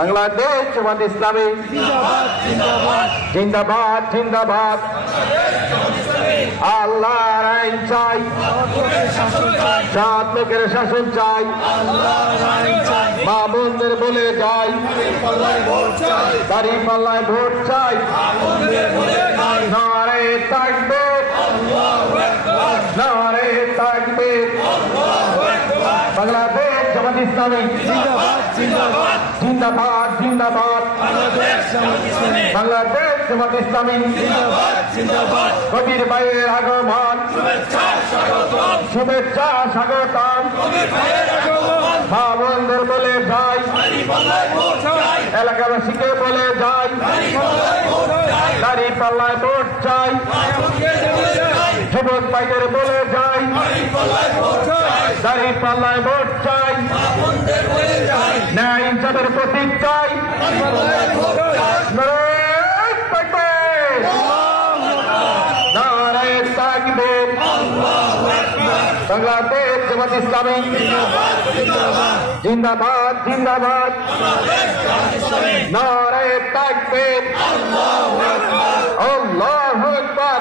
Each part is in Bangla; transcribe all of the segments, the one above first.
বাংলাদেশ জামাত ইসলামী জিন্দাবাদ জিন্দাবাদ। আল্লাহর আইন চাই, সাত লোকের শাসন চাই, মা বোনদের বলে যাই, দাড়ি পাল্লায় ভোট চাই। নারে তাকবীর, নারে তাকবীর। বাংলাদেশ জামাত ইসলামী জিন্দাবাদ জিন্দাবাদ। বাংলাদেশ জামাত ইসলামী কবির ভাইয়ের আগমন, শুভেচ্ছা স্বাগতম। মা বোনদের বলে যাই, এলাকাবাসীকে বলে যাই, দাড়ি পাল্লায় ভোট চাই। যুবক ভাইদের বলে যাই, দাড়ি পাল্লায় ভোট চাই। ন্যায় ইনসাফের প্রতীক চাই। নারে তাকবীর। বাংলাদেশ জামাত ইসলামী জিন্দাবাদ জিন্দাবাদ। নারে তাকবীর, আল্লাহু আকবার।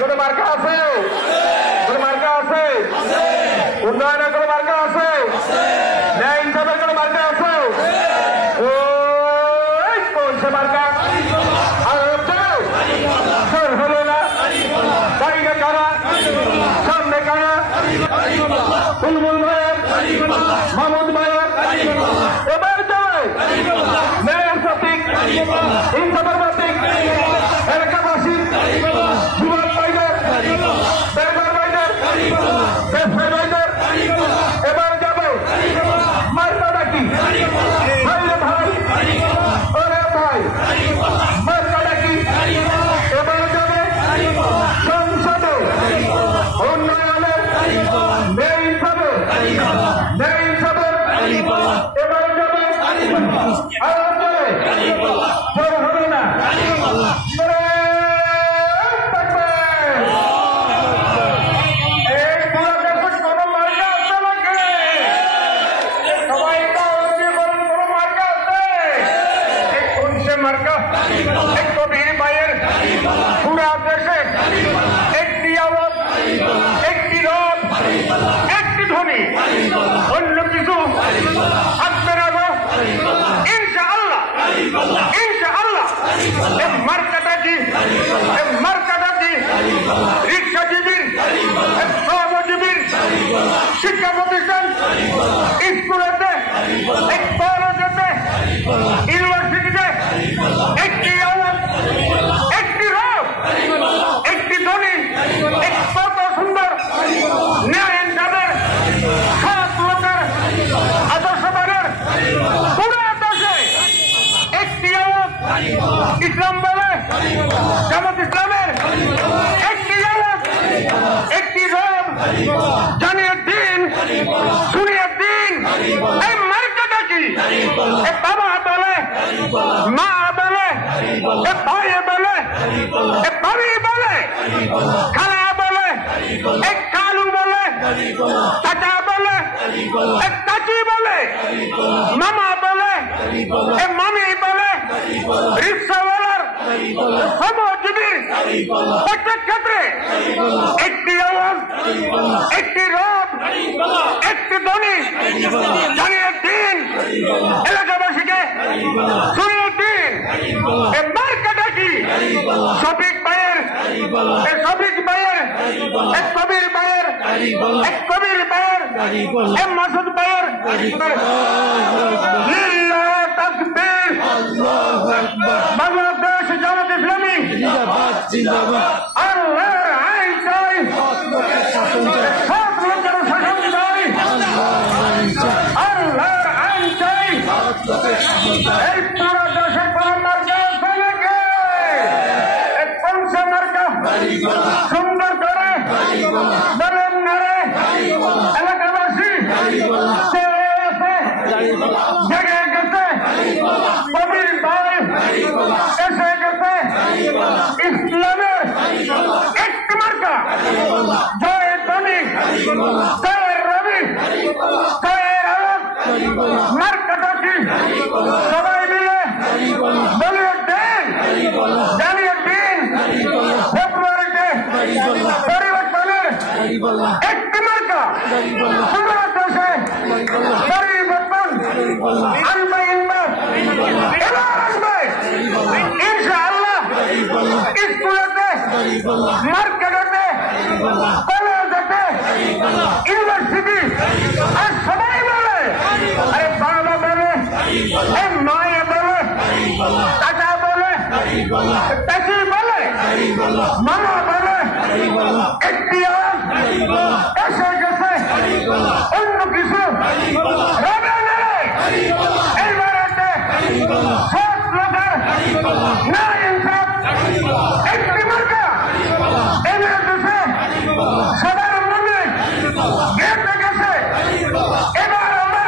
কোনো মার্কা আছে? কোনো মার্কা আছে? উন্নয়নের কোনো মার্কা আছে? ন্যায় ইনসাফের কোনো মার্কা আছে? ওই কোন সে মার্কা? আর হলো না, দাঁড়িয়ে কারা, সামনে কারা? বুলবুল ভাইয়ের, মাহমুদ ভাইয়ের, এবার যায় ন্যায়ের প্রতীক, ইনসাফের প্রতীক। এলাকাবাসী, যুবক ভাইদের, বেকার ভাইদের, ব্যবসায়ী ভাইদের এবার যাবে মার্কাটা কি? ভাইরে ভাই, ওরে ভাই, মার্কাটা কি? এবার যাবে সংসদে, উন্নয়নের, ন্যায় ইনসাফের, ন্যায় ইনসাফের। এবার যাবে আরো চলে, জোর হবে না। অন্য কিছু থাকবে না গো, ইনশাআল্লাহ ইনশাআল্লাহ। মার্কাটা কি? মার্কাটা কি? রিক্সাজীবীর, শ্রমজীবীর, শিক্ষা প্রতিষ্ঠান, স্কুলেতে, কলেজেতে, ইউনিভার্সিটিতে একটি আওয়াজ, একটি রব, একটি ধ্বনি। কত সুন্দর ন্যায় ইনসাফের, সাত লোকের আদর্শবাদের পুরো দেশে একটি আওয়াজ। ইসলাম বলে জামাত ইসলামের একটি আওয়াজ, একটি রব। জানিয়ে দিন, শুনিয়ে দিন। এই মার্কাটা কি? এ বাবা বলে, মা বলে, এ ভাই বলে, এ ভাবি বলে, খালা বলে, এক কালু বলে, চাচা বলে, এক চাচি বলে, মামা বলে, এ মামি বলে, রিক্সাওয়ালার, শ্রমজীবীর, প্রত্যেক ক্ষেত্রে একটি আওয়াজ, একটি রব, একটি ধ্বনি। জানিয়ে দিন এলাকাবাসীকে, শুনিয়ে দিন। এ মার্কাটা কি? শফিক ভাইয়ের, শফিক ভাইয়ের, এক কবির ভাইয়ের, এক কবির ভাইয়ের, এক মাসুদ ভাইয়ের। লিল্লাহ তাকবীর, বাংলাদেশ জামাত ইসলামী আল্লাহর আইন চাই, সব লোকের শাসন চাই, আল্লাহর আইন চাই। এই পুরো দেশে কোন মার্কা আছে নাকি? এক পঞ্চ মার্কা সুন্দর করে বলেন না রে এলাকাবাসী। জেগে গেছে, কবির ভাই এসে গেছে। ইসলামের একটি মার্কা, জয় ধ্বনি, জয় রবি, জয় আলোক, মার্কাটা কি সবাই মিলে দলীয় দিন জানিয়ে দিন ফেব্রুয়ারিতে পরিবর্তনের একটি মার্কা পুরো দেশে পরিবর্তন আনবে এবার আসবে ইনশাআল্লাহ। স্কুলেতে মার্কেটেতে কলেজেতে ইউনিভার্সিটি আর সবাই বলে আরে বাংলা বলে এই মায়ে বলে কাকা বলে চাচি বলে মামা বলে একটি আওয়াজ এসে গেছে অন্য কিছু রবে না। এইবারেতে সব লোকের না ইনসাফ একটি মার্কা এনে দিছে সবার মনে গেঁথে গেছে। এবার আমরা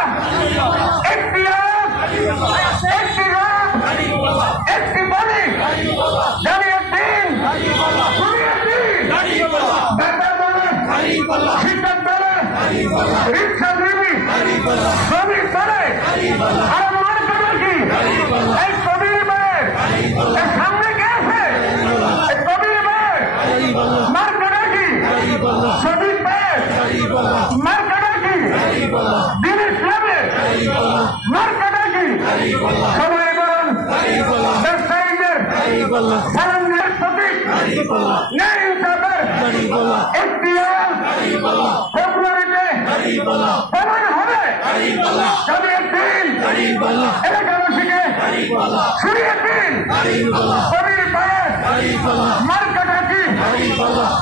একটি আওয়াজ একটি রাত একটি বলি জানিয়ে দিন শুনিয়ে দিন দাদা বলে শিক্ষক বলে রিক্সাজীবী শ্রমিক বলে আর মার্কা কি এই কবির ভাইয়ের সামনে গেছে কবির ভাইয়ের মার্কাটা কি শ্রমিক ভাইয়ের মার্কাটা কি দিন ইসলামের মার্কাটা কি সবাই বলুন ব্যবসায়ীদের সালামের প্রতীক ন্যায় ইনসাফের একটি আওয়াজ ফেব্রুয়ারিতে প্রমাণ হবে। জানিয়ে দিন এলাকাবাসীকে শুনিয়ে দিন কবির ভাইয়ের মার্কাটা কি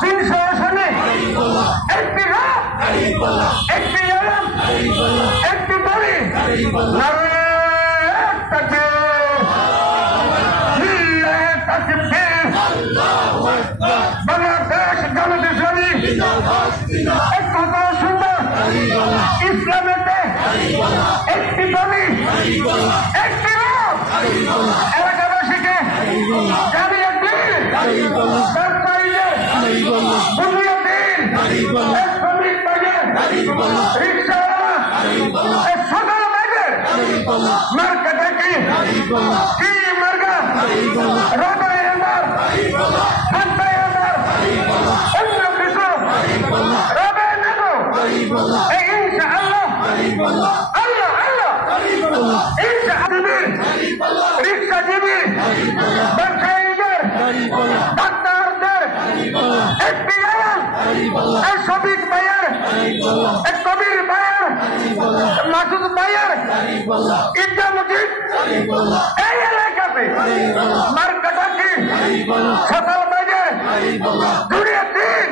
300 আসনে একটি রাত একটি আলম একটি বলি নারায়ে তাকবীর লিল্লাহি তাকবীর বাংলাদেশ জামাত ইসলামী এক কথা সুন্দর ইসলামেতে একটি বলি একটি রাত এলাকাবাসীকে জানিয়ে দিন ব্যবসায়ীদের বুঝিয়ে দিন শ্রমিক ভাইয়ের রিক্সাওয়ালা সকল ভাইদের মার্কাটা কি মার্কা রবাই আমার হান্তাই আমার অন্য কিছু রবে না গো ইনশাআল্লাহ আল্লাহ আল্লাহ ইনশাআল্লাহ রিক্সাজীবী ব্যবসায়ীদের ডাক্তারদের একটি আওয়াজ এই শফিক ভাইয়ের কবির ভাইয়ের মাসুদ ভাইয়ের ঈদগাহ মসজিদ এই এলাকাতে মার্কাটা কি সকাল বাজে ঘুরিয়ে দিন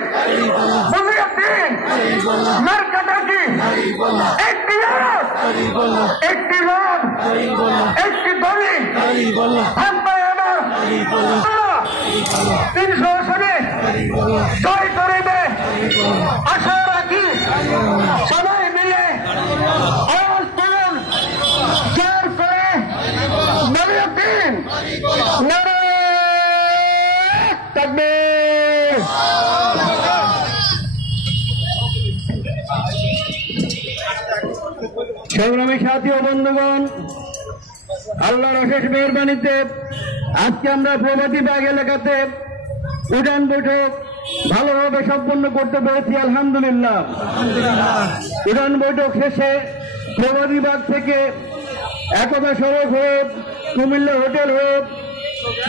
বুঝিয়ে দিন মার্কাটা কি একটি আওয়াজ একটি রোদ একটি দড়ি হান্তায় আমার 300 আসনে জয় করিবে আশা রাখি। সবাই মিলে আওয়াজ তুলুন জোর করে বলিয়ে দিন নারায়ে তাকবীর। সংগ্রামী সাথী ও বন্ধুগণ, আল্লাহর অশেষ মেহেরবানিতে আজকে আমরা প্রভাতীবাগ এলাকাতে উঠান বৈঠক ভালোভাবে সম্পন্ন করতে পেরেছি আলহামদুলিল্লাহ। উঠান বৈঠক শেষে প্রভাতীবাগ থেকে একতা সড়ক হয়ে কুমিল্লা হোটেল হয়ে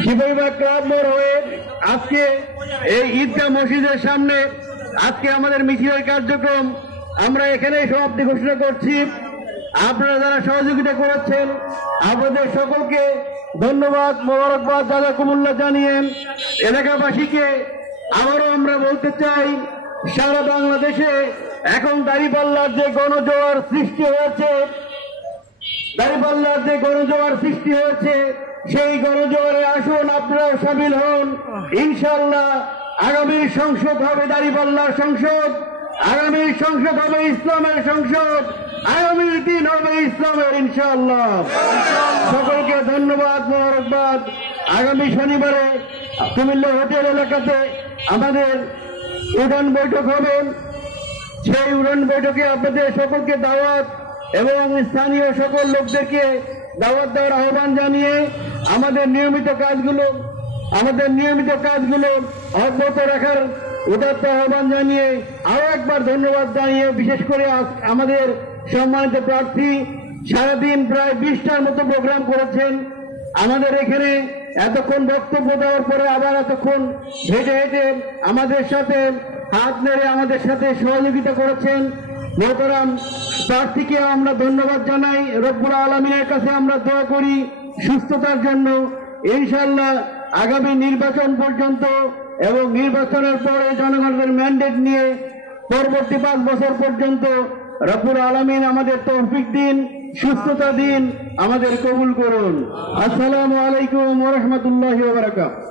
শিববাগ ক্লাব মোড় হয়ে আজকে এই ঈদগাহ মসজিদের সামনে আজকে আমাদের মিছিলের কার্যক্রম আমরা এখানেই সমাপ্তি ঘোষণা করছি। আপনারা যারা সহযোগিতা করেছেন আপনাদের সকলকে ধন্যবাদ মোবারকবাদ জাযাকুমুল্লাহ জানিয়ে এলাকাবাসীকে আবারও আমরা বলতে চাই, সারা বাংলাদেশে এখন দাঁড়িপাল্লার যে গণজোয়ার সৃষ্টি হয়েছে, সেই গণজোয়ারে আসুন, আপনারা সামিল হন। ইনশাআল্লাহ আগামীর সংসদ হবে দাঁড়িপাল্লার সংসদ, আগামীর সংসদ হবে ইসলামের সংসদ, আগামীর দিন হবে ইসলামের ইনশাআল্লাহ। সকলকে ধন্যবাদ মোবারকবাদ। আগামী শনিবারে কুমিল্লা হোটেল এলাকাতে আমাদের উড়ান বৈঠক হবে, সেই উড়ান বৈঠকে আপনাদের সকলকে দাওয়াত। এবং স্থানীয় সকল লোকদেরকে দাওয়াত দেওয়ার আহ্বান জানিয়ে আমাদের নিয়মিত কাজগুলো অব্যাহত রাখার উদাত্ত আহ্বান জানিয়ে আরো একবার ধন্যবাদ জানিয়ে বিশেষ করে আমাদের সম্মানিত প্রার্থী সারাদিন প্রায় 20টার মতো প্রোগ্রাম করেছেন। আমাদের এখানে এতক্ষণ বক্তব্য দেওয়ার পরে আবার এতক্ষণ হেঁটে হেঁটে আমাদের সাথে হাত নেড়ে আমাদের সাথে সহযোগিতা করেছেন। মোহতারাম প্রার্থীকে আমরা ধন্যবাদ জানাই। রব্বুল আলামিনের কাছে আমরা দোয়া করি সুস্থতার জন্য। ইনশাআল্লাহ আগামী নির্বাচন পর্যন্ত এবং নির্বাচনের পরে জনগণের ম্যান্ডেট নিয়ে পরবর্তী 5 বছর পর্যন্ত রব্বুল আলামিন আমাদের তৌফিক দিন, সুস্থতা দিন, আমাদের কবুল করুন। আসসালামু আলাইকুম ওয়া রাহমাতুল্লাহি ওয়া বারাকাতুহু।